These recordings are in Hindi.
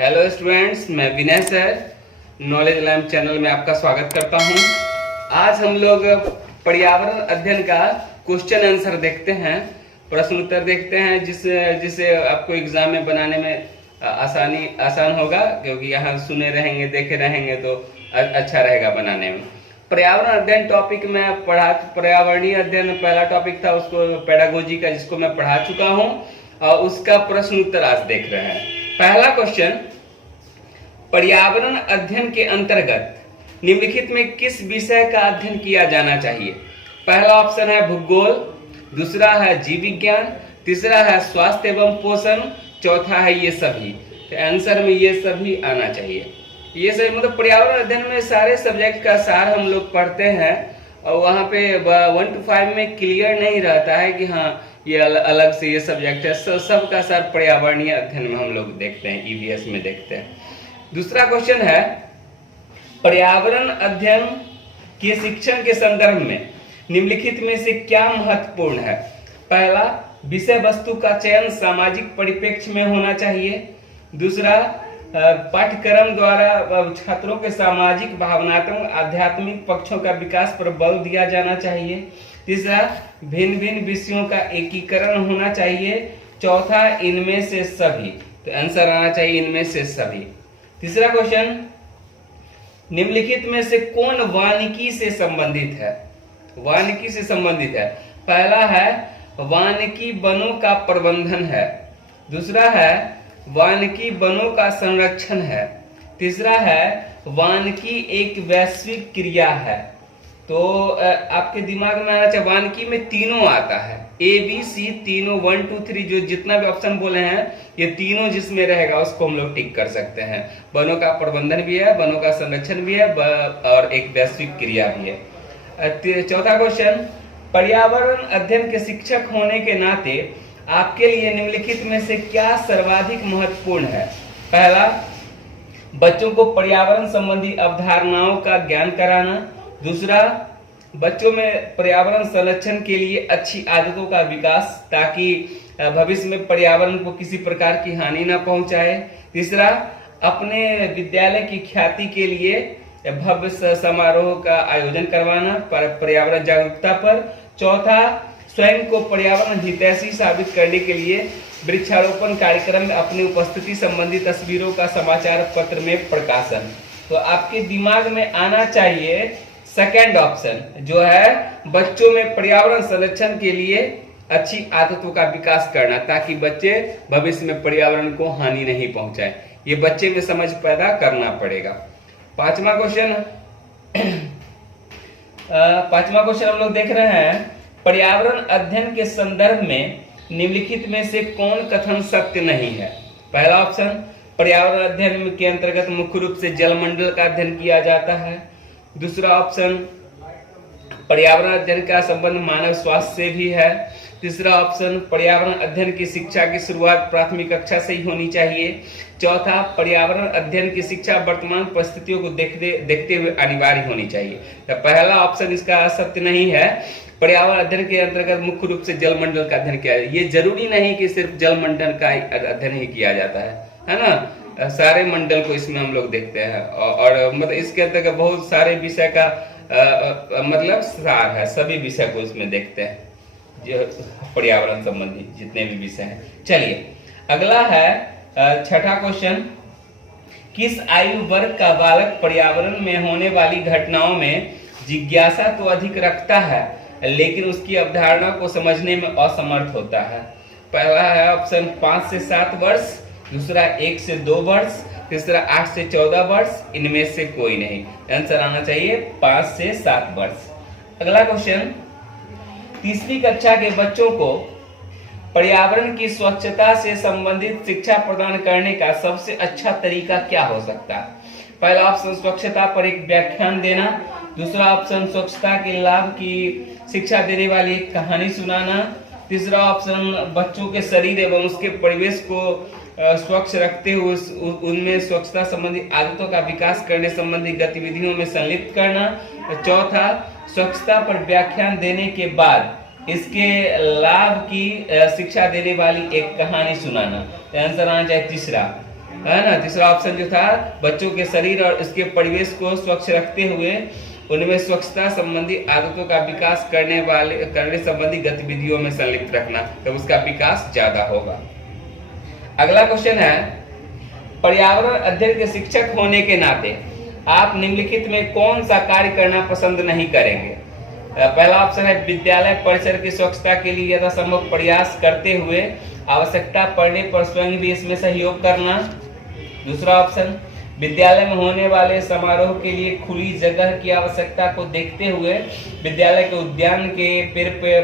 हेलो स्टूडेंट्स, मैं विनय सर नॉलेज लैम्प चैनल में आपका स्वागत करता हूं। आज हम लोग पर्यावरण अध्ययन का क्वेश्चन आंसर देखते हैं, प्रश्न उत्तर देखते हैं, जिससे आपको एग्जाम में बनाने में आसान होगा, क्योंकि यहाँ सुने रहेंगे देखे रहेंगे तो अच्छा रहेगा बनाने में। पर्यावरण अध्ययन टॉपिक में पर्यावरणीय अध्ययन पहला टॉपिक था, उसको पेडागोजी का, जिसको मैं पढ़ा चुका हूँ, और उसका प्रश्न उत्तर आज देख रहे हैं। पहला क्वेश्चन, पर्यावरण अध्ययन के अंतर्गत निम्नलिखित में किस विषय का अध्ययन किया जाना चाहिए? पहला ऑप्शन है भूगोल, दूसरा है जीव विज्ञान, तीसरा है स्वास्थ्य एवं पोषण, चौथा है ये सभी। तो आंसर में ये सभी आना चाहिए। ये सभी मतलब पर्यावरण अध्ययन में सारे सब्जेक्ट का सार हम लोग पढ़ते हैं, और वहाँ पे 1 to 5 में क्लियर नहीं रहता है कि हाँ ये अलग से ये सब्जेक्ट है। सब का सार पर्यावरणीय अध्ययन में हम लोग देखते हैं, ईवीएस में देखते हैं। दूसरा क्वेश्चन है, पर्यावरण अध्ययन के शिक्षण के संदर्भ में निम्नलिखित में से क्या महत्वपूर्ण है? पहला, विषय वस्तु का चयन सामाजिक परिप्रेक्ष्य में होना चाहिए। दूसरा, पाठ्यक्रम द्वारा छात्रों के सामाजिक, भावनात्मक, आध्यात्मिक पक्षों का विकास पर बल दिया जाना चाहिए। तीसरा, भिन्न भिन्न विषयों का एकीकरण होना चाहिए। चौथा, इनमें से सभी। तो आंसर आना चाहिए इनमें से सभी। तीसरा क्वेश्चन, निम्नलिखित में से कौन वानिकी से संबंधित है? वानिकी से संबंधित है। पहला है वानिकी वनों का प्रबंधन है। दूसरा है वानिकी वनों का संरक्षण है। तीसरा है वानिकी एक वैश्विक क्रिया है। तो आपके दिमाग में आना चाहिए, वानिकी में तीनों आता है, ए बी सी तीनों, 1 2 3 जो जितना भी ऑप्शन बोले हैं, ये तीनों जिसमें रहेगा उसको हम लोग टिक कर सकते हैं। वनों का प्रबंधन भी है, वनों का संरक्षण भी है, और एक वैश्विक क्रिया भी है। चौथा क्वेश्चन, पर्यावरण अध्ययन के शिक्षक होने के नाते आपके लिए निम्नलिखित में से क्या सर्वाधिक महत्वपूर्ण है? पहला, बच्चों को पर्यावरण संबंधी अवधारणाओं का ज्ञान कराना। दूसरा, बच्चों में पर्यावरण संरक्षण के लिए अच्छी आदतों का विकास, ताकि भविष्य में पर्यावरण को किसी प्रकार की हानि न पहुंचाए। तीसरा, अपने विद्यालय की ख्याति के लिए भव्य समारोह का आयोजन करवाना पर्यावरण जागरूकता पर। चौथा, स्वयं को पर्यावरण हितैषी साबित करने के लिए वृक्षारोपण कार्यक्रम में अपनी उपस्थिति संबंधी तस्वीरों का समाचार पत्र में प्रकाशन। तो आपके दिमाग में आना चाहिए सेकेंड ऑप्शन, जो है बच्चों में पर्यावरण संरक्षण के लिए अच्छी आदतों का विकास करना, ताकि बच्चे भविष्य में पर्यावरण को हानि नहीं पहुंचाए। ये बच्चे में समझ पैदा करना पड़ेगा। पांचवा क्वेश्चन हम लोग देख रहे हैं, पर्यावरण अध्ययन के संदर्भ में निम्नलिखित में से कौन कथन सत्य नहीं है? पहला ऑप्शन, पर्यावरण अध्ययन के अंतर्गत मुख्य रूप से जलमंडल का अध्ययन किया जाता है। दूसरा ऑप्शन, पर्यावरण अध्ययन का संबंध मानव स्वास्थ्य से भी है। तीसरा ऑप्शन, पर्यावरण अध्ययन की शिक्षा की शुरुआत प्राथमिक कक्षा से ही होनी चाहिए। चौथा, पर्यावरण अध्ययन की शिक्षा वर्तमान परिस्थितियों को देखते हुए अनिवार्य होनी चाहिए। तो पहला ऑप्शन इसका सत्य नहीं है। पर्यावरण अध्ययन के अंतर्गत मुख्य रूप से जलमंडल का अध्ययन किया जाए। ये जरूरी नहीं कि सिर्फ जलमंडल का अध्ययन ही किया जाता है ना, सारे मंडल को इसमें हम लोग देखते हैं, और मतलब इसके अंतर्गत बहुत सारे विषय का मतलब सार है, सभी विषय को इसमें देखते हैं, जो पर्यावरण संबंधी जितने भी विषय हैं। चलिए अगला है छठा क्वेश्चन, किस आयु वर्ग का बालक पर्यावरण में होने वाली घटनाओं में जिज्ञासा तो अधिक रखता है, लेकिन उसकी अवधारणा को समझने में असमर्थ होता है? पहला है ऑप्शन 5 से 7 वर्ष, दूसरा 1 से 2 वर्ष, तीसरा 8 से 14 वर्ष, इनमें से कोई नहीं। आंसर आना चाहिए 5 से 7 वर्ष। अगला क्वेश्चन, तीसरी कक्षा के बच्चों को पर्यावरण की स्वच्छता से संबंधित शिक्षा प्रदान करने का सबसे अच्छा तरीका क्या हो सकता है? पहला ऑप्शन, स्वच्छता पर एक व्याख्यान देना। दूसरा ऑप्शन, स्वच्छता के लाभ की शिक्षा देने वाली एक कहानी सुनाना। तीसरा ऑप्शन, बच्चों के शरीर एवं उसके परिवेश को स्वच्छ रखते हुए उनमें स्वच्छता संबंधी आदतों का विकास करने संबंधी गतिविधियों में संलिप्त करना। चौथा, स्वच्छता पर व्याख्यान देने के बाद इसके लाभ की शिक्षा देने वाली एक कहानी सुनाना। तो आंसर आना चाहिए तीसरा। है ना। तीसरा ऑप्शन जो था, बच्चों के शरीर और इसके परिवेश को स्वच्छ रखते हुए उनमें स्वच्छता संबंधी आदतों का विकास करने संबंधी गतिविधियों में संलिप्त रखना, तो उसका विकास ज्यादा होगा। अगला क्वेश्चन है, पर्यावरण अध्ययन के शिक्षक होने के नाते आप निम्नलिखित में कौन सा कार्य करना पसंद नहीं करेंगे? पहला ऑप्शन है, विद्यालय परिसर की स्वच्छता के लिए यथासंभव प्रयास करते हुए आवश्यकता पड़ने पर स्वयं भी इसमें सहयोग करना। दूसरा ऑप्शन, विद्यालय में होने वाले समारोह के लिए खुली जगह की आवश्यकता को देखते हुए विद्यालय के उद्यान के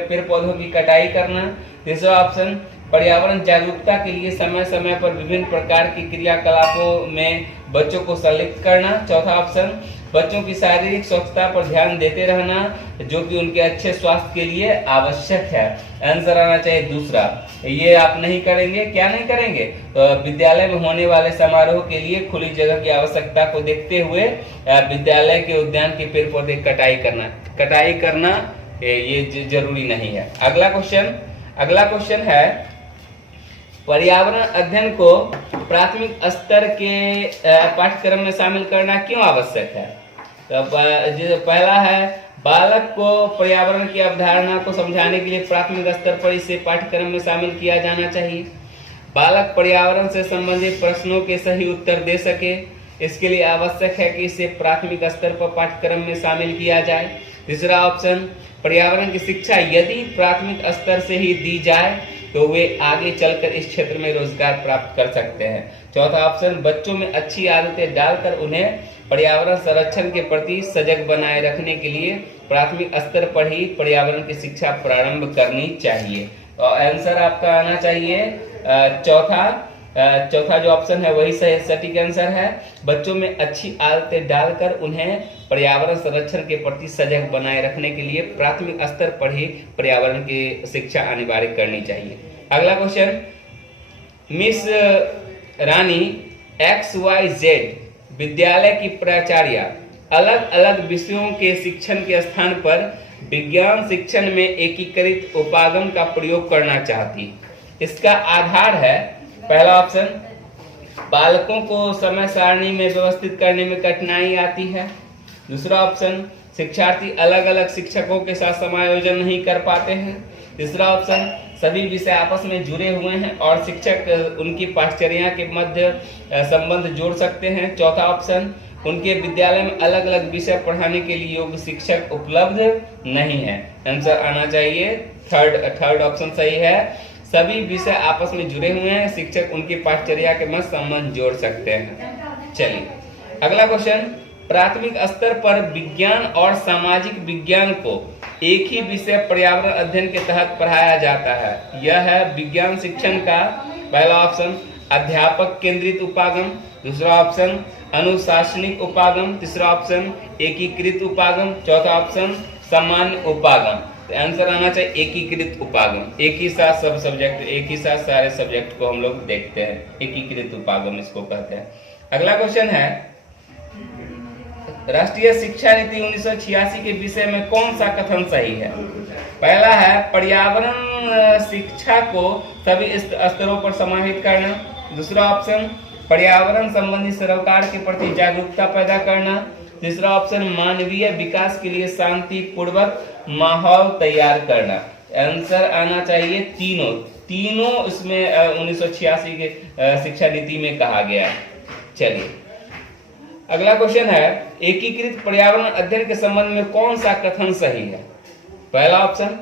पेड़ पौधों की कटाई करना। तीसरा ऑप्शन, पर्यावरण जागरूकता के लिए समय समय पर विभिन्न प्रकार की क्रियाकलापों में बच्चों को संलिप्त करना। चौथा ऑप्शन, बच्चों की शारीरिक स्वच्छता पर ध्यान देते रहना जो कि उनके अच्छे स्वास्थ्य के लिए आवश्यक है। आंसर आना चाहिए दूसरा, ये आप नहीं करेंगे। क्या नहीं करेंगे? तो विद्यालय में होने वाले समारोह के लिए खुली जगह की आवश्यकता को देखते हुए विद्यालय के उद्यान के पेड़ पौधे कटाई करना ये जरूरी नहीं है। अगला क्वेश्चन है, पर्यावरण अध्ययन को प्राथमिक स्तर के पाठ्यक्रम में शामिल करना क्यों आवश्यक है? तो पहला है, बालक को पर्यावरण की अवधारणा को समझाने के लिए प्राथमिक स्तर पर इसे पाठ्यक्रम में शामिल किया जाना चाहिए। बालक पर्यावरण से संबंधित प्रश्नों के सही उत्तर दे सके, इसके लिए आवश्यक है कि इसे प्राथमिक स्तर पर पाठ्यक्रम में शामिल किया जाए। तीसरा ऑप्शन, पर्यावरण की शिक्षा यदि प्राथमिक स्तर से ही दी जाए तो वे आगे चलकर इस क्षेत्र में रोजगार प्राप्त कर सकते हैं। चौथा ऑप्शन, बच्चों में अच्छी आदतें डालकर उन्हें पर्यावरण संरक्षण के प्रति सजग बनाए रखने के लिए प्राथमिक स्तर पर ही पर्यावरण की शिक्षा प्रारंभ करनी चाहिए। तो आंसर आपका आना चाहिए चौथा जो ऑप्शन है वही सही सटीक आंसर है। बच्चों में अच्छी आदतें डालकर उन्हें पर्यावरण संरक्षण के प्रति सजग बनाए रखने के लिए प्राथमिक स्तर पर ही पर्यावरण की शिक्षा अनिवार्य करनी चाहिए। अगला क्वेश्चन, मिस रानी XYZ विद्यालय की प्राचार्य अलग अलग विषयों के शिक्षण के स्थान पर विज्ञान शिक्षण में एकीकृत उपागम का प्रयोग करना चाहती। इसका आधार है, पहला ऑप्शन, बालकों को समय सारणी में व्यवस्थित करने में कठिनाई आती है। दूसरा ऑप्शन, शिक्षार्थी अलग अलग शिक्षकों के साथ समायोजन नहीं कर पाते हैं। तीसरा ऑप्शन, सभी विषय आपस में जुड़े हुए हैं और शिक्षक उनकी पाठचर्या के मध्य संबंध जोड़ सकते हैं। चौथा ऑप्शन, उनके विद्यालय में अलग अलग विषय पढ़ाने के लिए योग्य शिक्षक उपलब्ध नहीं है। आंसर आना चाहिए थर्ड ऑप्शन सही है, सभी विषय आपस में जुड़े हुए हैं, शिक्षक उनकी पाठचर्या के मध्य संबंध जोड़ सकते हैं। चलिए अगला क्वेश्चन, प्राथमिक स्तर पर विज्ञान और सामाजिक विज्ञान को एक ही विषय पर्यावरण अध्ययन के तहत पढ़ाया जाता है। यह है विज्ञान शिक्षण का पहला ऑप्शन, अध्यापक केंद्रित उपागम। दूसरा ऑप्शन, अनुशासनिक उपागम। तीसरा ऑप्शन, एकीकृत उपागम। चौथा ऑप्शन, सामान्य उपागम। तो आंसर आना चाहिए एकीकृत उपागम। एक ही साथ सारे सब्जेक्ट को हम लोग देखते हैं, एकीकृत उपागम इसको कहते हैं। अगला क्वेश्चन है, राष्ट्रीय शिक्षा नीति 1986 के विषय में कौन सा कथन सही है? पहला है, पर्यावरण शिक्षा को सभी स्तरों पर समाहित करना। दूसरा ऑप्शन, पर्यावरण संबंधी सरोकार के प्रति जागरूकता पैदा करना। तीसरा ऑप्शन, मानवीय विकास के लिए शांतिपूर्वक माहौल तैयार करना। आंसर आना चाहिए तीनों इसमें 1986 के शिक्षा नीति में कहा गया है। चलिए अगला क्वेश्चन है, एकीकृत पर्यावरण अध्ययन के संबंध में कौन सा कथन सही है? पहला ऑप्शन,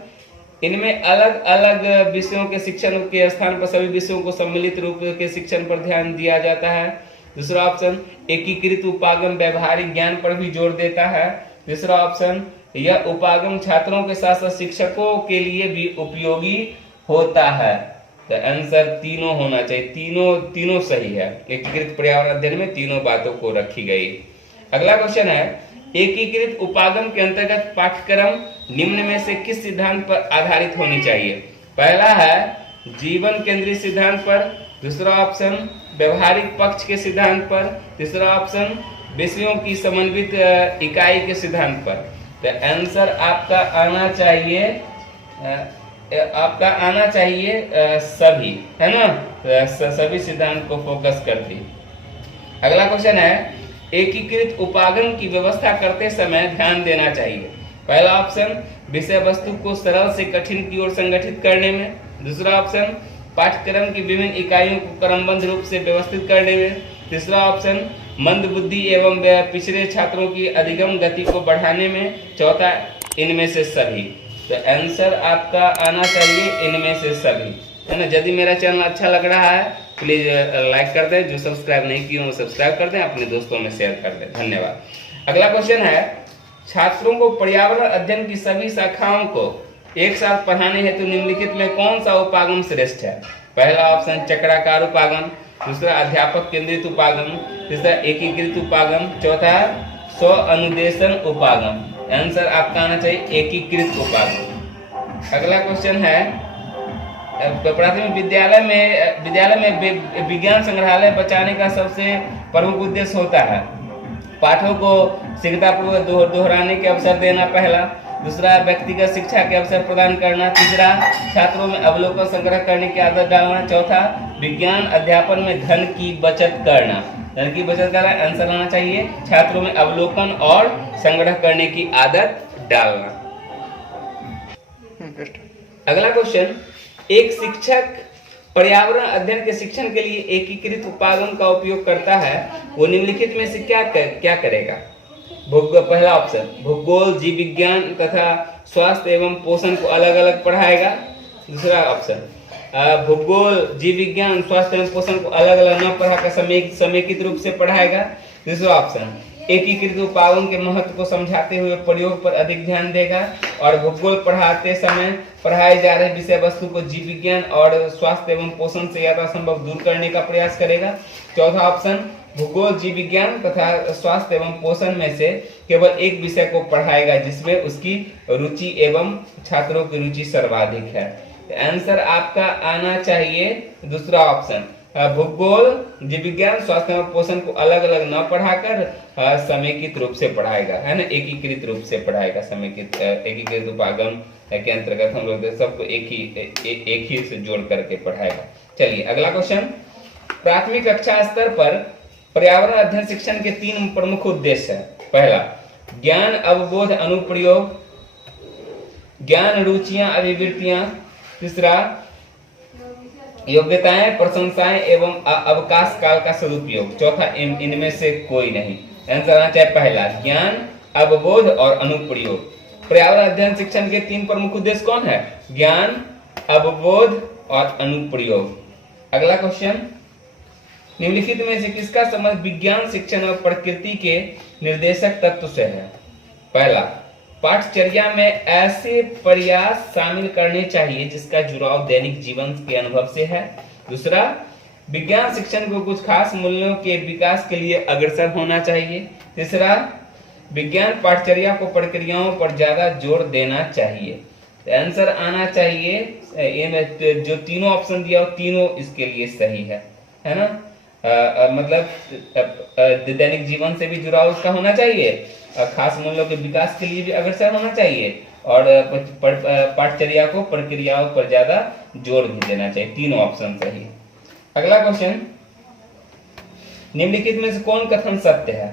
इनमें अलग अलग विषयों के शिक्षण के स्थान पर सभी विषयों को सम्मिलित रूप के शिक्षण पर ध्यान दिया जाता है। दूसरा ऑप्शन, एकीकृत उपागम व्यवहारिक ज्ञान पर भी जोर देता है। तीसरा ऑप्शन, यह उपागम छात्रों के साथ साथ शिक्षकों के लिए भी उपयोगी होता है। तो आंसर तीनों होना चाहिए, तीनों सही है। एकीकृत पर्यावरण अध्ययन में तीनों बातों को रखी गई। अगला क्वेश्चन है, एकीकृत उपागम के अंतर्गत पाठ्यक्रम निम्न में से किस सिद्धांत पर आधारित होनी चाहिए? पहला है, जीवन केंद्रित सिद्धांत पर। दूसरा ऑप्शन, व्यवहारिक पक्ष के सिद्धांत पर। तीसरा ऑप्शन, विषयों की समन्वित इकाई के सिद्धांत पर। तो आंसर आपका आना चाहिए सभी, है ना? सभी सिद्धांत को फोकस करती। अगला क्वेश्चन है, एकीकृत उपागम की व्यवस्था करते समय ध्यान देना चाहिए। पहला ऑप्शन, विषय वस्तु को सरल से कठिन की ओर संगठित करने में। दूसरा ऑप्शन, पाठ्यक्रम की विभिन्न इकाइयों को क्रमबद्ध रूप से व्यवस्थित करने में। तीसरा ऑप्शन, मंद बुद्धि एवं पिछड़े छात्रों की अधिगम गति को बढ़ाने में। चौथा, इनमें से सभी। तो आंसर आपका आना चाहिए इनमें से सभी, है ना। यदि मेरा चैनल अच्छा लग रहा है प्लीज लाइक कर दें, जो सब्सक्राइब नहीं किए वो सब्सक्राइब कर दें, अपने दोस्तों में शेयर कर दें। धन्यवाद। अगला क्वेश्चन है, छात्रों को पर्यावरण अध्ययन की सभी शाखाओं को एक साथ पढ़ाने हेतु निम्नलिखित में कौन सा उपागम श्रेष्ठ है। पहला ऑप्शन, चक्राकार उपागम। दूसरा, अध्यापक केंद्रित उपागम। तीसरा, एकीकृत उपागम। चौथा, स्व अनुदेशन उपागम। आंसर आपका आना चाहिए एकीकृत उपागम। अगला क्वेश्चन है, प्राथमिक विद्यालय में विज्ञान संग्रहालय बचाने का सबसे प्रमुख उद्देश्य होता है पाठों को शीघ्रतापूर्वक दोहराने के अवसर देना। पहला। दूसरा, व्यक्तिगत शिक्षा के अवसर प्रदान करना। तीसरा, छात्रों में अवलोकन संग्रह करने की आदत डालना। चौथा, विज्ञान अध्यापन में धन की बचत करना। धन की बचत करना आंसर आना चाहिए छात्रों में अवलोकन और संग्रह करने की आदत डालना। अगला क्वेश्चन, एक शिक्षक पर्यावरण अध्ययन के शिक्षण के लिए एकीकृत उपागम का उपयोग करता है, वो निम्नलिखित में से क्या करेगा। पहला ऑप्शन, भूगोल, जीव विज्ञान तथा स्वास्थ्य एवं पोषण को अलग अलग पढ़ाएगा। दूसरा ऑप्शन, भूगोल, जीव विज्ञान, स्वास्थ्य एवं पोषण को अलग अलग न पढ़ाकर समेकित रूप से पढ़ाएगा। दूसरा ऑप्शन, एकीकृत उपागम के महत्व को समझाते हुए प्रयोग पर अधिक ध्यान देगा और भूगोल पढ़ाते समय पढ़ाए जा रहे विषय वस्तु को जीव विज्ञान और स्वास्थ्य एवं पोषण से यथासंभव दूर करने का प्रयास करेगा। चौथा ऑप्शन, भूगोल, जीव विज्ञान तथा स्वास्थ्य एवं पोषण में से केवल एक विषय को पढ़ाएगा जिसमें उसकी रुचि एवं छात्रों की रुचि सर्वाधिक है। आंसर आपका आना चाहिए दूसरा ऑप्शन, भूगोल, जीव विज्ञान, स्वास्थ्य एवं पोषण को अलग अलग न पढ़ाकर समेकित रूप से पढ़ाएगा, है ना, एकीकृत रूप से पढ़ाएगा। समेकित एकीकृत उपागम के अंतर्गत हम लोग सबको एक ही से जोड़ करके पढ़ाएगा। चलिए अगला क्वेश्चन, प्राथमिक कक्षा स्तर पर पर्यावरण अध्ययन शिक्षण के 3 प्रमुख उद्देश्य है। पहला, ज्ञान अवबोध अनुप्रयोग, ज्ञान रुचियां अभिवृत्तियां। तीसरा, योग्यताएं, प्रशंसाएं एवं अवकाश काल का सदुपयोग। चौथा, इनमें से कोई नहीं। आंसर आना चाहिए पहला, ज्ञान अवबोध और अनुप्रयोग। पर्यावरण अध्ययन शिक्षण के 3 प्रमुख उद्देश्य कौन है? ज्ञान, अवबोध और अनुप्रयोग। अगला क्वेश्चन, निम्नलिखित में से किसका संबंध विज्ञान शिक्षण और प्रकृति के निर्देशक तत्व से है? पहला, पाठचर्या में ऐसे प्रयास शामिल करने चाहिए जिसका जुड़ाव दैनिक जीवन के अनुभव से है। दूसरा, विज्ञान शिक्षण को कुछ खास मूल्यों के विकास के लिए अग्रसर होना चाहिए। तीसरा, विज्ञान पाठचर्या को प्रक्रियाओं पर ज्यादा जोर देना चाहिए। आंसर आना चाहिए जो तीनों ऑप्शन दिया हो तीनों इसके लिए सही है ना। मतलब दैनिक जीवन से भी जुड़ाव उसका होना चाहिए, खास मूल्यों के विकास के लिए भी अग्रसर होना चाहिए और पाठचर्या को प्रक्रियाओं पर ज्यादा जोर भी देना चाहिए। तीनों ऑप्शन सही। अगला क्वेश्चन, निम्नलिखित में से कौन कथन सत्य है?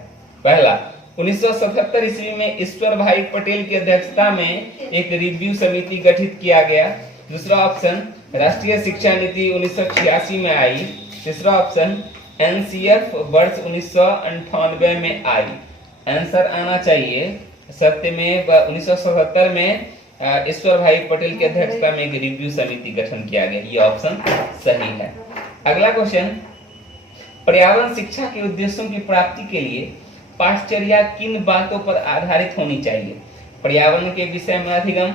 पहला, 1977 ईस्वी में ईश्वर भाई पटेल की अध्यक्षता में एक रिव्यू समिति गठित किया गया। दूसरा ऑप्शन, राष्ट्रीय शिक्षा नीति 1986 में आई। तीसरा ऑप्शन, एनसीएफ वर्ष 1998 में आई। आंसर आना चाहिए सत्य में 1977 में ईश्वर भाई पटेल की अध्यक्षता में एक रिव्यू समिति गठन किया गया। ये ऑप्शन सही है। अगला क्वेश्चन, पर्यावरण शिक्षा के उद्देश्यों की प्राप्ति के लिए पाठचर्या किन बातों पर आधारित होनी चाहिए? पर्यावरण के विषय में अधिगम,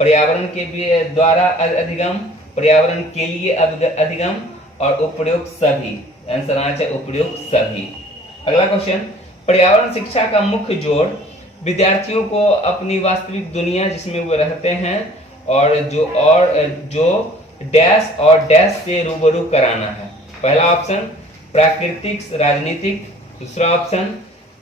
पर्यावरण के द्वारा अधिगम, पर्यावरण के लिए अधिगम और उपयोग सभी। आंसर आना चाहिए उपयोग सभी। अगला क्वेश्चन, पर्यावरण शिक्षा का मुख्य जोर विद्यार्थियों को अपनी वास्तविक दुनिया जिसमें वो रहते हैं और जो डैश और डैश से रूबरू कराना है। पहला ऑप्शन, प्राकृतिक राजनीतिक। दूसरा ऑप्शन,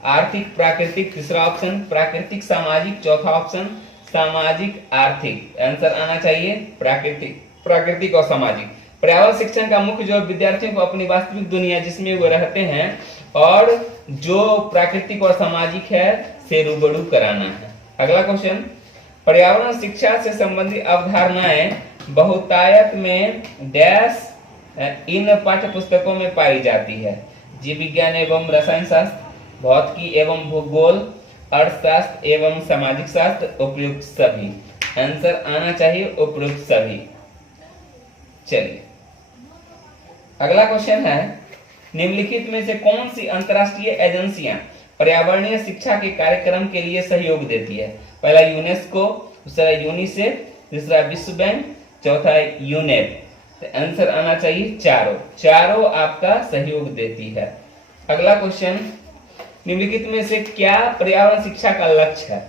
आर्थिक प्राकृतिक। तीसरा ऑप्शन, प्राकृतिक सामाजिक। चौथा ऑप्शन, सामाजिक आर्थिक। आंसर आना चाहिए प्राकृतिक और सामाजिक। पर्यावरण शिक्षण का मुख्य जो विद्यार्थियों को अपनी वास्तविक दुनिया जिसमें वो रहते हैं और जो प्राकृतिक और सामाजिक है से रूबरू कराना है। अगला क्वेश्चन, पर्यावरण शिक्षा से संबंधित अवधारणाएं बहुतायत में डैश इन पाठ्य पुस्तकों में पाई जाती है। जीव विज्ञान एवं रसायन शास्त्र, भौतिकी एवं भूगोल, अर्थशास्त्र एवं सामाजिक शास्त्र, उपयुक्त सभी। आंसर आना चाहिए उपयुक्त सभी। चलिए अगला क्वेश्चन है, निम्नलिखित में से कौन सी अंतरराष्ट्रीय एजेंसियां पर्यावरणीय शिक्षा के कार्यक्रम के लिए सहयोग देती है? पहला यूनेस्को, दूसरा यूनिसेफ, तीसरा विश्व बैंक, चौथा यूनेप। तो आंसर आना चाहिए चारों आपका सहयोग देती है। अगला क्वेश्चन, निम्नलिखित में से क्या पर्यावरण शिक्षा का लक्ष्य है?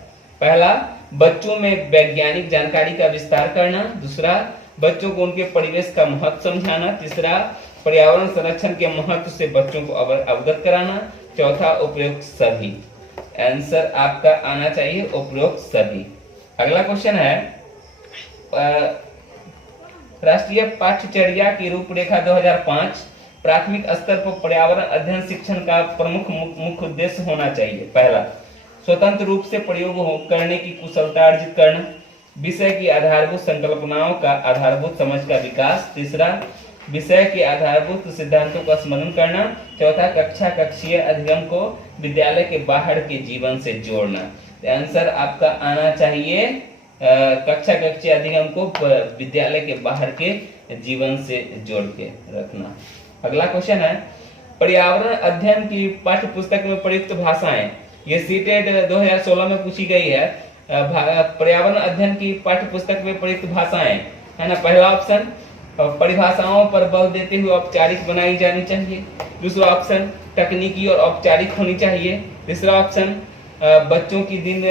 पहला, बच्चों में वैज्ञानिक जानकारी का विस्तार करना, दूसरा बच्चों को उनके परिवेश का महत्व समझाना, तीसरा पर्यावरण संरक्षण के महत्व से बच्चों को अवगत कराना, चौथा उपयुक्त सभी। आंसर आपका आना चाहिए उपयुक्त सभी। अगला क्वेश्चन है, राष्ट्रीय पाठ्यचर्या की रूपरेखा 2005 प्राथमिक स्तर पर पर्यावरण अध्ययन शिक्षण का प्रमुख मुख्य उद्देश्य होना चाहिए। पहला, स्वतंत्र रूप से प्रयोग करने की कुशलता अर्जित करना, विषय की आधारभूत संकल्पनाओं का आधारभूत समझ का विकास, तीसरा विषय के आधारभूत सिद्धांतों का स्मरण करना, चौथा कक्षीय अधिगम को विद्यालय के बाहर के जीवन से जोड़ना। आंसर आपका आना चाहिए कक्षीय अधिगम को विद्यालय के बाहर के जीवन से जोड़ के रखना। अगला क्वेश्चन है, पर्यावरण अध्ययन की पाठ्य पुस्तक में प्रयुक्त भाषाएं, ये सीटेट 2016 में पूछी गई है। पर्यावरण अध्ययन की पाठ्य पुस्तक में प्रयुक्त भाषाएं है ना, पहला ऑप्शन परिभाषाओं पर बल देते हुए औपचारिक बनाई जानी चाहिए, दूसरा ऑप्शन तकनीकी और औपचारिक होनी चाहिए, तीसरा ऑप्शन बच्चों की दिन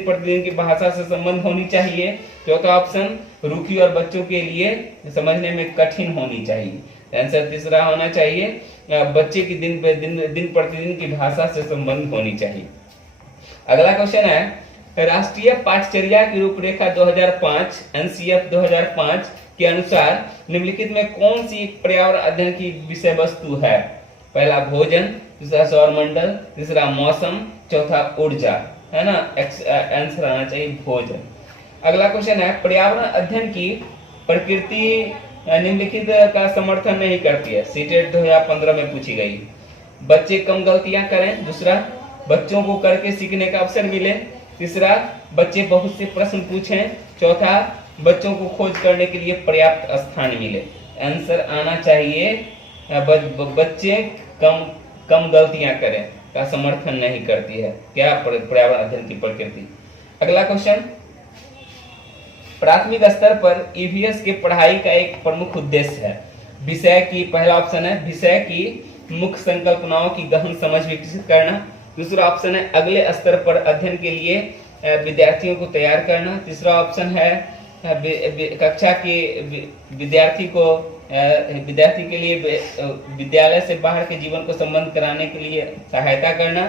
प्रतिदिन की भाषा से संबंध होनी चाहिए, चौथा ऑप्शन रूखी और बच्चों के लिए समझने में कठिन होनी चाहिए। आंसर तीसरा होना चाहिए बच्चे की दिन प्रतिदिन की भाषा से संबंध होनी चाहिए। अगला क्वेश्चन है, राष्ट्रीय पाठ्यचर्या की रूपरेखा 2005 एनसीएफ 2005 के अनुसार निम्नलिखित में कौन सी पर्यावरण अध्ययन की विषय वस्तु है? पहला भोजन, दूसरा सौरमंडल, तीसरा मौसम, चौथा ऊर्जा, है ना। आंसर आना चाहिए भोजन। अगला क्वेश्चन है, पर्यावरण अध्ययन की प्रकृति निम्नलिखित का समर्थन नहीं करती है। सीटेट 2015 में पूछी गई। बच्चे कम गलतियां करें, दूसरा बच्चों को करके सीखने का अवसर मिले, तीसरा बच्चे बहुत से प्रश्न पूछें, चौथा बच्चों को खोज करने के लिए पर्याप्त स्थान मिले। आंसर आना चाहिए बच्चे कम गलतियां करें का समर्थन नहीं करती है क्या पर्यावरण अध्ययन की प्रकृति। अगला क्वेश्चन, प्राथमिक स्तर पर ईवीएस की पढ़ाई का एक प्रमुख उद्देश्य है। विषय की, पहला ऑप्शन है विषय की मुख्य संकल्पनाओं की गहन समझ विकसित करना, दूसरा ऑप्शन है अगले स्तर पर अध्ययन के लिए विद्यार्थियों को तैयार करना, तीसरा ऑप्शन है कक्षा के विद्यार्थी के लिए विद्यालय से बाहर के जीवन को संबंध कराने के लिए सहायता करना,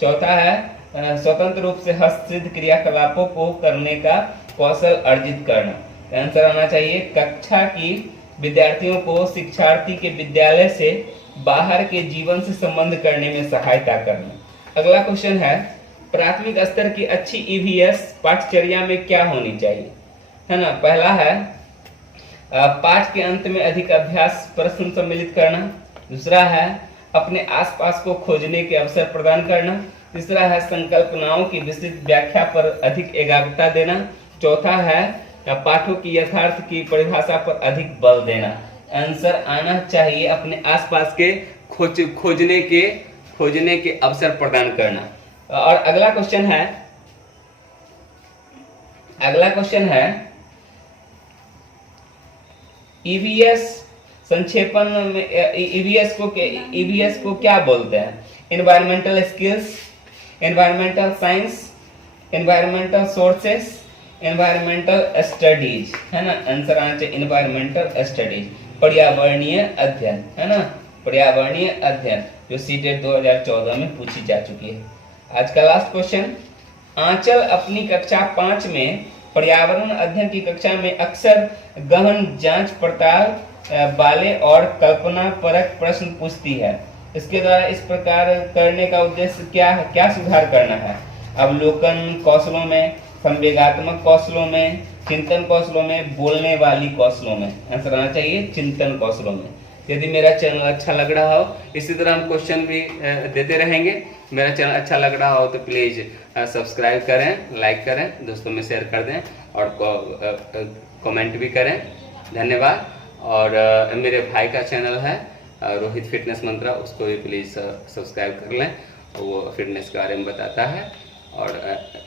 चौथा है स्वतंत्र रूप से हस्तसिद्ध क्रियाकलापों को करने का कौशल अर्जित करना। आंसर आना चाहिए कक्षा की विद्यार्थियों को शिक्षार्थी के विद्यालय से बाहर के जीवन से संबंध करने में सहायता करना। अगला क्वेश्चन है, प्राथमिक स्तर की अच्छी ईवीएस पाठ्यचर्या में क्या होनी चाहिए, है ना। पहला है पाठ के अंत में अधिक अभ्यास प्रश्न सम्मिलित करना, दूसरा है अपने आसपास को खोजने के अवसर प्रदान करना, तीसरा है संकल्पनाओं की विस्तृत व्याख्या पर अधिक एकाग्रता देना, चौथा है पाठों की यथार्थ की परिभाषा पर अधिक बल देना। आंसर आना चाहिए अपने आसपास के खोजने के अवसर प्रदान करना। और अगला क्वेश्चन है ईवीएस संक्षेपण में ईवीएस को क्या बोलते हैं? Environmental skills, environmental science, environmental sources, environmental studies, है ना। आंसर आना चाहिए एनवायरमेंटल स्टडीज, पर्यावरणीय अध्ययन, है ना, पर्यावरणीय अध्ययन, जो सीटेट 2014 में पूछी जा चुकी है। आज का लास्ट क्वेश्चन, आंचल अपनी कक्षा 5 में पर्यावरण अध्ययन की कक्षा में अक्सर गहन जांच पड़ताल वाले और कल्पना परक प्रश्न पूछती है। इसके द्वारा इस प्रकार करने का उद्देश्य क्या है, क्या सुधार करना है? अवलोकन कौशलों में, संवेगात्मक कौशलों में, चिंतन कौशलों में, बोलने वाली कौशलों में। आंसर आना चाहिए चिंतन कौशलों में। यदि मेरा चैनल अच्छा लग रहा हो, इसी तरह हम क्वेश्चन भी देते रहेंगे। मेरा चैनल अच्छा लग रहा हो तो प्लीज सब्सक्राइब करें, लाइक करें, दोस्तों में शेयर कर दें और कमेंट भी करें। धन्यवाद। और मेरे भाई का चैनल है रोहित फिटनेस मंत्रा, उसको भी प्लीज सब्सक्राइब कर लें। वो फिटनेस के बारे में बताता है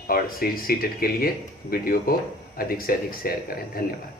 और सीटेट के लिए वीडियो को अधिक से अधिक शेयर करें। धन्यवाद।